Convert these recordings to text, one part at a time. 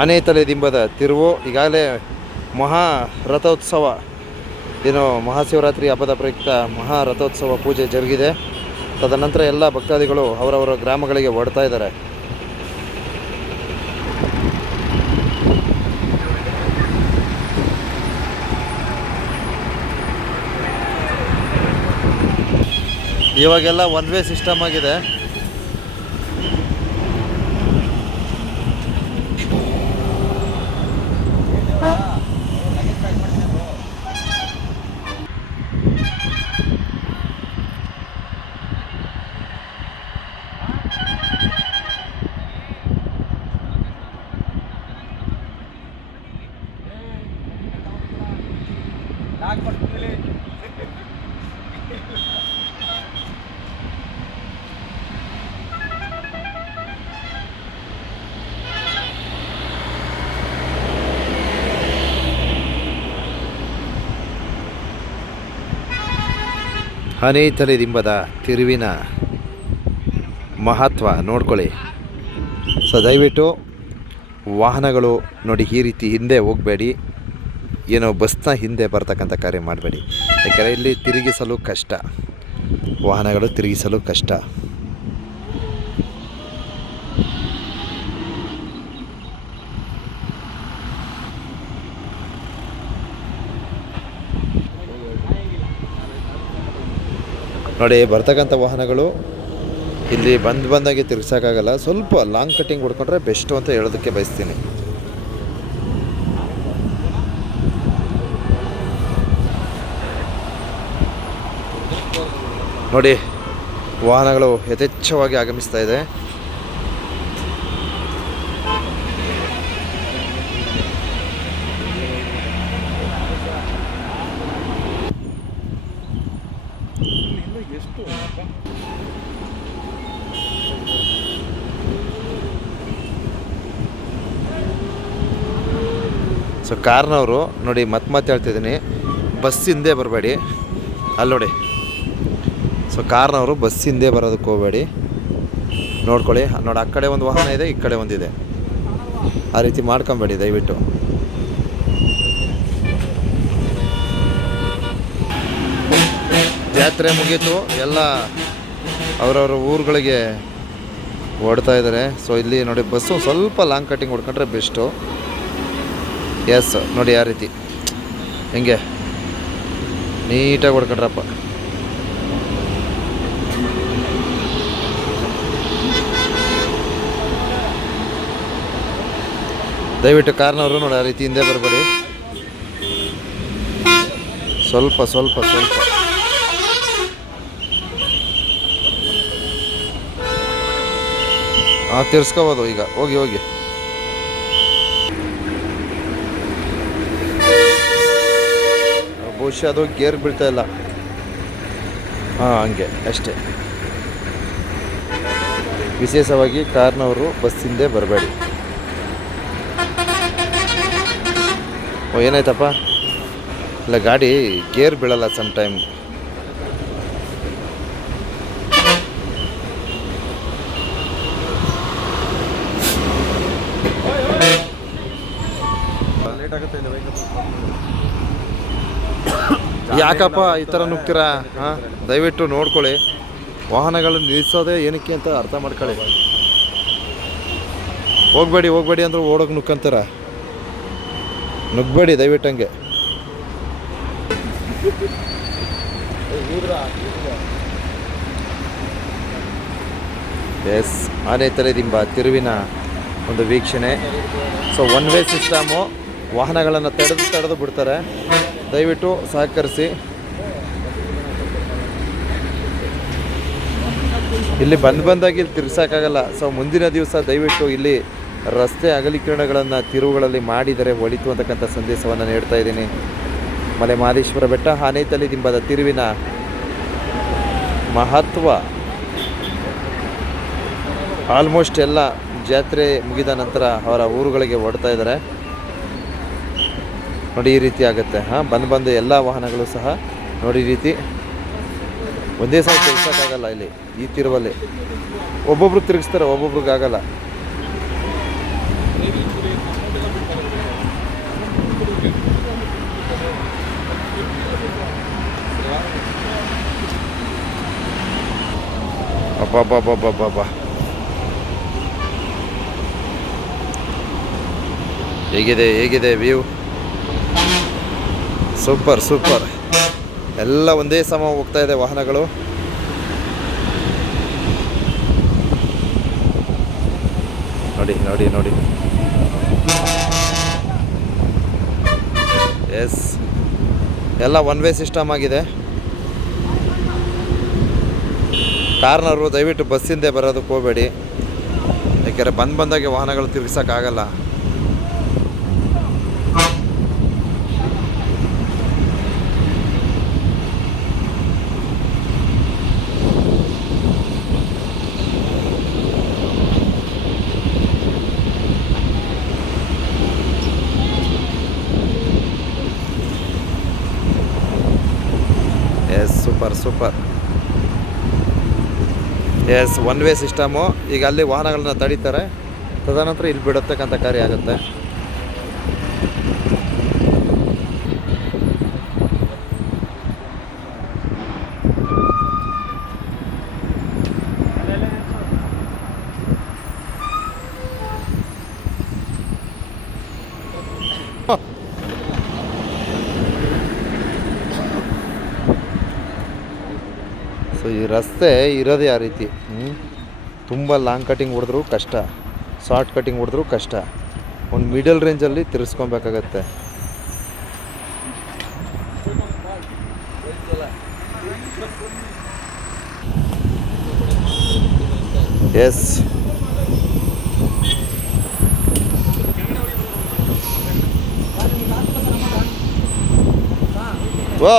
ಆನೆತಲೆ ದಿಂಬದ ತಿರುವು ಈಗಾಗಲೇ ಮಹಾರಥೋತ್ಸವ ಏನು ಮಹಾಶಿವರಾತ್ರಿ ಹಬ್ಬದ ಪ್ರಯುಕ್ತ ಮಹಾರಥೋತ್ಸವ ಪೂಜೆ ಜರುಗಿದೆ. ತದನಂತರ ಎಲ್ಲ ಭಕ್ತಾದಿಗಳು ಅವರವರ ಗ್ರಾಮಗಳಿಗೆ ಹೊರಡ್ತಾ ಇದ್ದಾರೆ. ಇವಾಗೆಲ್ಲ ಒನ್ ವೇ ಸಿಸ್ಟಮ್ ಆಗಿದೆ. ಆನೆತಲೆ ದಿಂಬದ ತಿರುವಿನ ಮಹತ್ವ ನೋಡ್ಕೊಳ್ಳಿ. ಸೊ ದಯವಿಟ್ಟು ವಾಹನಗಳು ನೋಡಿ ಈ ರೀತಿ ಹಿಂದೆ ಹೋಗಬೇಡಿ, ಏನೋ ಬಸ್ನ ಹಿಂದೆ ಬರ್ತಕ್ಕಂಥ ಕಾರ್ಯ ಮಾಡಬೇಡಿ. ಯಾಕೆಂದರೆ ಇಲ್ಲಿ ತಿರುಗಿಸಲು ಕಷ್ಟ, ವಾಹನಗಳು ತಿರುಗಿಸಲು ಕಷ್ಟ. ನೋಡಿ ಬರ್ತಕ್ಕಂಥ ವಾಹನಗಳು ಇಲ್ಲಿ ಬಂದಾಗೆ ತಿರ್ಗಿಸೋಕ್ಕಾಗಲ್ಲ. ಸ್ವಲ್ಪ ಲಾಂಗ್ ಕಟ್ಟಿಂಗ್ ಹೊಡ್ಕೊಂಡ್ರೆ ಬೆಸ್ಟು ಅಂತ ಹೇಳೋದಕ್ಕೆ ಬಯಸ್ತೀನಿ. ನೋಡಿ ವಾಹನಗಳು ಯಥೇಚ್ಛವಾಗಿ ಆಗಮಿಸ್ತಾ ಇದೆ. ಸೊ ಕಾರ್ನವರು ನೋಡಿ ಮತ್ತೆ ಹೇಳ್ತಿದ್ದೀನಿ, ಬಸ್ ಹಿಂದೆ ಬರಬೇಡಿ. ಅಲ್ಲಿ ನೋಡಿ, ಸೊ ಕಾರ್ನವರು ಬಸ್ ಹಿಂದೆ ಬರೋದಕ್ಕೆ ಹೋಗಬೇಡಿ, ನೋಡ್ಕೊಳ್ಳಿ. ನೋಡಿ ಆ ಕಡೆ ಒಂದು ವಾಹನ ಇದೆ, ಈ ಕಡೆ ಒಂದಿದೆ, ಆ ರೀತಿ ಮಾಡ್ಕೊಬೇಡಿ ದಯವಿಟ್ಟು. ಜಾತ್ರೆ ಮುಗೀತು, ಎಲ್ಲ ಅವರವ್ರ ಊರುಗಳಿಗೆ ಓಡ್ತಾ ಇದ್ದಾರೆ. ಸೊ ಇಲ್ಲಿ ನೋಡಿ ಬಸ್ಸು ಸ್ವಲ್ಪ ಲಾಂಗ್ ಕಟ್ಟಿಂಗ್ ಹೊಡ್ಕೊಂಡ್ರೆ ಬೆಸ್ಟು. ಎಸ್ ನೋಡಿ ಯಾವ ರೀತಿ ಹೆಂಗೆ ನೀಟಾಗಿ ಹೊಡ್ಕೊಂಡ್ರಪ್ಪ. ದಯವಿಟ್ಟು ಕಾರ್ನವರು ನೋಡಿ ಆ ರೀತಿ ಹಿಂದೆ ಬರಬೇಡಿ. ಸ್ವಲ್ಪ ಸ್ವಲ್ಪ ಸ್ವಲ್ಪ ತಿರ್ಸ್ಕೋಬೋದು. ಈಗ ಹೋಗಿ ಹೋಗಿ ಬಹುಶಃ ಅದು ಗೇರ್ ಬೀಳ್ತಾ ಇಲ್ಲ. ಹಂಗೆ ಅಷ್ಟೇ. ವಿಶೇಷವಾಗಿ ಕಾರ್ನವರು ಬಸ್ ಹಿಂದೆ ಬರಬೇಡಿ. ಏನಾಯ್ತಪ್ಪ? ಇಲ್ಲ ಗಾಡಿ ಗೇರ್ ಬೀಳಲ್ಲ ಸಮ್ ಟೈಮ್. ಯಾಕಪ್ಪ ಈ ಥರ ನುಗ್ತೀರಾ? ದಯವಿಟ್ಟು ನೋಡ್ಕೊಳ್ಳಿ. ವಾಹನಗಳನ್ನು ನಿಲ್ಲಿಸೋದೇ ಏನಕ್ಕೆ ಅಂತ ಅರ್ಥ ಮಾಡ್ಕೊಳ್ಳಿ. ಹೋಗಬೇಡಿ ಅಂದ್ರೆ ಓಡೋಕೆ ನುಕ್ಕಂತಾರ. ನುಗ್ಬೇಡಿ ದಯವಿಟ್ಟು ಹಂಗೆ. ಎಸ್ ಆನೆತಲೆ ದಿಂಬ ತಿರುವಿನ ಒಂದು ವೀಕ್ಷಣೆ. ಸೊ ಒನ್ ವೇ ಸಿಸ್ಟಮು, ವಾಹನಗಳನ್ನು ತಡೆದು ಬಿಡ್ತಾರೆ. ದಯವಿಟ್ಟು ಸಹಕರಿಸಿ. ಇಲ್ಲಿ ಬಂದಾಗಿ ಇಲ್ಲಿ ತಿರ್ಗಿಸೋಕ್ಕಾಗಲ್ಲ. ಸೊ ಮುಂದಿನ ದಿವಸ ದಯವಿಟ್ಟು ಇಲ್ಲಿ ರಸ್ತೆ ಅಗಲೀಕರಣಗಳನ್ನು ತಿರುವುಗಳಲ್ಲಿ ಮಾಡಿದರೆ ಒಳಿತು ಅಂತಕ್ಕಂಥ ಸಂದೇಶವನ್ನು ನೀಡ್ತಾ ಇದ್ದೀನಿ. ಮಲೆ ಮಹದೇಶ್ವರ ಬೆಟ್ಟ ಆನೆತಲೆ ದಿಂಬದ ತಿರುವಿನ ಮಹತ್ವ ಆಲ್ಮೋಸ್ಟ್ ಎಲ್ಲ ಜಾತ್ರೆ ಮುಗಿದ ನಂತರ ಅವರ ಊರುಗಳಿಗೆ ಹೊರಡ್ತಾ ಇದ್ದಾರೆ. ನೋಡಿ ಈ ರೀತಿ ಆಗುತ್ತೆ. ಬಂದು ಎಲ್ಲ ವಾಹನಗಳು ಸಹ ನೋಡಿ ಈ ರೀತಿ ಒಂದೇ ಸಲ ತಿರ್ಗಿಸೋಕ್ಕಾಗಲ್ಲ. ಇಲ್ಲಿ ಈ ತಿರುವಲ್ಲಿ ಒಬ್ಬೊಬ್ರು ತಿರುಗಿಸ್ತಾರೆ, ಒಬ್ಬೊಬ್ರಿಗಾಗಲ್ಲ. ಅಬ್ಬಬ್ಬಬ್ಬಬ್ಬಬ್ಬ, ಹೇಗಿದೆ ವ್ಯೂ. Super super. ಎಲ್ಲ ಒಂದೇ ಸಮ ಹೋಗ್ತಾ ಇದೆ ವಾಹನಗಳು. ನೋಡಿ. ಎಸ್, ಎಲ್ಲ ಒನ್ ವೇ ಸಿಸ್ಟಮ್ ಆಗಿದೆ. ಕಾರ್ನವರು ದಯವಿಟ್ಟು ಬಸ್ಸಿಂದೆ ಬರೋದಕ್ಕೆ ಹೋಗಬೇಡಿ, ಯಾಕೆಂದರೆ ಬಂದಾಗೆ ವಾಹನಗಳು ತಿರುಗಿಸೋಕ್ಕಾಗಲ್ಲ. Yes, super. Yes, one way system. ಈಗ ಅಲ್ಲಿ ವಾಹನಗಳನ್ನ ತಡೀತಾರೆ, ತದನಂತರ ಇಲ್ಲಿ ಬಿಡತಕ್ಕಂಥ ಕಾರ್ಯ ಆಗುತ್ತೆ. ಸೊ ಈ ರಸ್ತೆ ಇರೋದೇ ಆ ರೀತಿ. ತುಂಬ ಲಾಂಗ್ ಕಟಿಂಗ್ ಹೊಡೆದ್ರೂ ಕಷ್ಟ, ಶಾರ್ಟ್ ಕಟಿಂಗ್ ಹೊಡೆದ್ರೂ ಕಷ್ಟ. ಒಂದು ಮಿಡಲ್ ರೇಂಜಲ್ಲಿ ತಿರ್ಸ್ಕೊಬೇಕಾಗತ್ತೆ. ಎಸ್, ವಾ,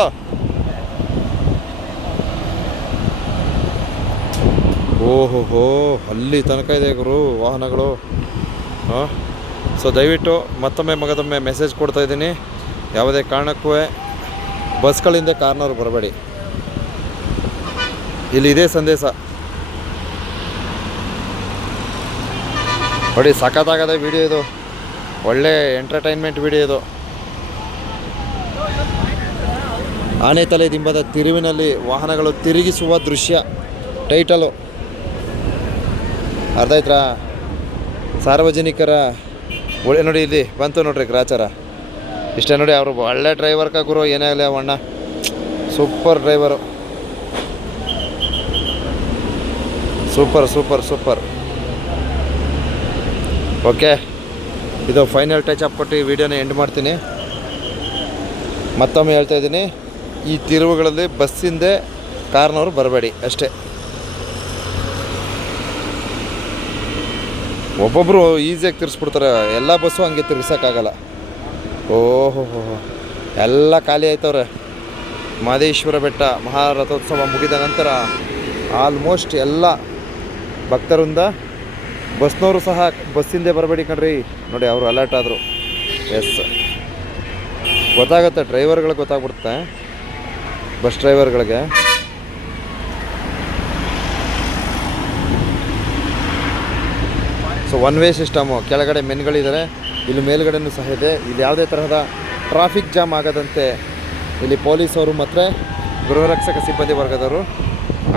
ಓಹೋ, ಅಲ್ಲಿ ತನಕ ಇದೆ ಗುರು ವಾಹನಗಳು. ಹಾಂ, ಸೊ ದಯವಿಟ್ಟು ಮಗದೊಮ್ಮೆ ಮೆಸೇಜ್ ಕೊಡ್ತಾ ಇದ್ದೀನಿ, ಯಾವುದೇ ಕಾರಣಕ್ಕೂ ಬಸ್ಗಳಿಂದ ಕಾರ್ನವ್ರು ಬರಬೇಡಿ. ಇಲ್ಲಿ ಇದೇ ಸಂದೇಶ ನೋಡಿ. ಸಖತ್ತಾಗದೆ ವಿಡಿಯೋ ಇದು, ಒಳ್ಳೆ ಎಂಟರ್ಟೈನ್ಮೆಂಟ್ ವಿಡಿಯೋ ಇದು. ಆನೆತಲೆ ದಿಂಬದ ತಿರುವಿನಲ್ಲಿ ವಾಹನಗಳು ತಿರುಗಿಸುವ ದೃಶ್ಯ ಟೈಟಲು. ಅರ್ಥ ಆಯ್ತಾ? ಸಾರ್ವಜನಿಕರ ಒಳ್ಳೆ ನೋಡಿ, ಇಲ್ಲಿ ಬಂತು ನೋಡ್ರಿ ಗ್ರಾಚಾರ. ಇಷ್ಟೇ ನೋಡಿ, ಅವರು ಒಳ್ಳೆ ಡ್ರೈವರ್ ಗುರು, ಏನೇ ಆಗಲಿ ಅವಣ್ಣ ಸೂಪರ್ ಡ್ರೈವರು. ಸೂಪರ್. ಓಕೆ, ಇದು ಫೈನಲ್ ಟಚ್ ಅಪ್ ಕೊಟ್ಟು ಈ ವಿಡಿಯೋನ ಎಂಡ್ ಮಾಡ್ತೀನಿ. ಮತ್ತೊಮ್ಮೆ ಹೇಳ್ತಾ ಇದ್ದೀನಿ, ಈ ತಿರುವುಗಳಲ್ಲಿ ಬಸ್ಸಿಂದೆ ಕಾರ್ನವರು ಬರಬೇಡಿ ಅಷ್ಟೇ. ಒಬ್ಬೊಬ್ಬರು ಈಸಿಯಾಗಿ ತಿರ್ಸ್ಬಿಡ್ತಾರೆ, ಎಲ್ಲ ಬಸ್ಸು ಹಂಗೆ ತಿರ್ಗಿಸೋಕ್ಕಾಗಲ್ಲ. ಓಹೋ, ಎಲ್ಲ ಖಾಲಿ ಆಯ್ತವ್ರೆ. ಮಹದೇಶ್ವರ ಬೆಟ್ಟ ಮಹಾರಥೋತ್ಸವ ಮುಗಿದ ನಂತರ ಆಲ್ಮೋಸ್ಟ್ ಎಲ್ಲ ಭಕ್ತರಿಂದ ಬಸ್ನವರು ಸಹ ಬಸ್ಸಿಂದೆ ಬರಬೇಡಿ ಕಣ್ರಿ. ನೋಡಿ, ಅವರು ಅಲರ್ಟ್ ಆದರು. ಎಸ್, ಗೊತ್ತಾಗುತ್ತೆ, ಡ್ರೈವರ್ಗಳಿಗೆ ಗೊತ್ತಾಗ್ಬಿಡುತ್ತೆ, ಬಸ್ ಡ್ರೈವರ್ಗಳಿಗೆ. ಸೊ ಒನ್ ವೇ ಸಿಸ್ಟಮು, ಕೆಳಗಡೆ ಮೆನ್ಗಳಿದ್ದಾರೆ, ಇಲ್ಲಿ ಮೇಲ್ಗಡೆನೂ ಸಹ ಇದೆ. ಇಲ್ಲಿ ಯಾವುದೇ ತರಹದ ಟ್ರಾಫಿಕ್ ಜಾಮ್ ಆಗದಂತೆ ಇಲ್ಲಿ ಪೊಲೀಸವರು ಮತ್ತು ಗೃಹರಕ್ಷಕ ಸಿಬ್ಬಂದಿ ವರ್ಗದವರು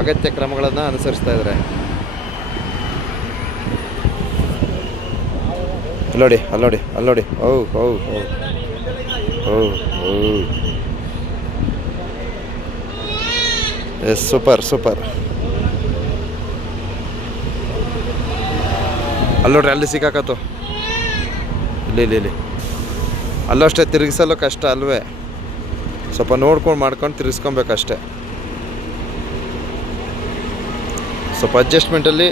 ಅಗತ್ಯ ಕ್ರಮಗಳನ್ನು ಅನುಸರಿಸ್ತಾ ಇದ್ದಾರೆ. ಅಲ್ಲೋಡಿ. S, super. ಅಲ್ಲೋಡ್ರಿ, ಅಲ್ಲಿ ಸಿಕ್ಕಾಕತ್ತು. ಇಲ್ಲಿ ಅಲ್ಲೂ ಅಷ್ಟೇ, ತಿರುಗಿಸಲು ಕಷ್ಟ ಅಲ್ವೇ, ಸ್ವಲ್ಪ ಮಾಡ್ಕೊಂಡು ತಿರುಗಿಸ್ಕೊಬೇಕಷ್ಟೆ. ಸ್ವಲ್ಪ ಅಡ್ಜಸ್ಟ್ಮೆಂಟಲ್ಲಿ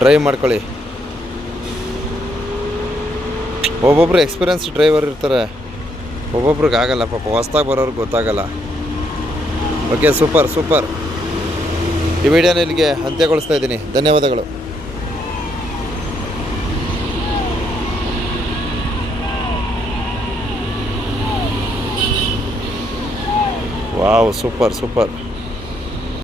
ಡ್ರೈವ್ ಮಾಡ್ಕೊಳ್ಳಿ. ಒಬ್ಬೊಬ್ರು ಎಕ್ಸ್ಪೀರಿಯನ್ಸ್ ಡ್ರೈವರ್ ಇರ್ತಾರೆ, ಒಬ್ಬೊಬ್ರಿಗೆ ಆಗಲ್ಲ ಪಾಪ, ಹೊಸ್ದಾಗಿ ಬರೋರ್ಗೆ ಗೊತ್ತಾಗಲ್ಲ. Okay, super. ಈ ವಿಡಿಯೋನ ಇಲ್ಲಿಗೆ ಅಂತ್ಯಗೊಳಿಸ್ತಾ ಇದ್ದೀನಿ. ಧನ್ಯವಾದಗಳು. Wow, super.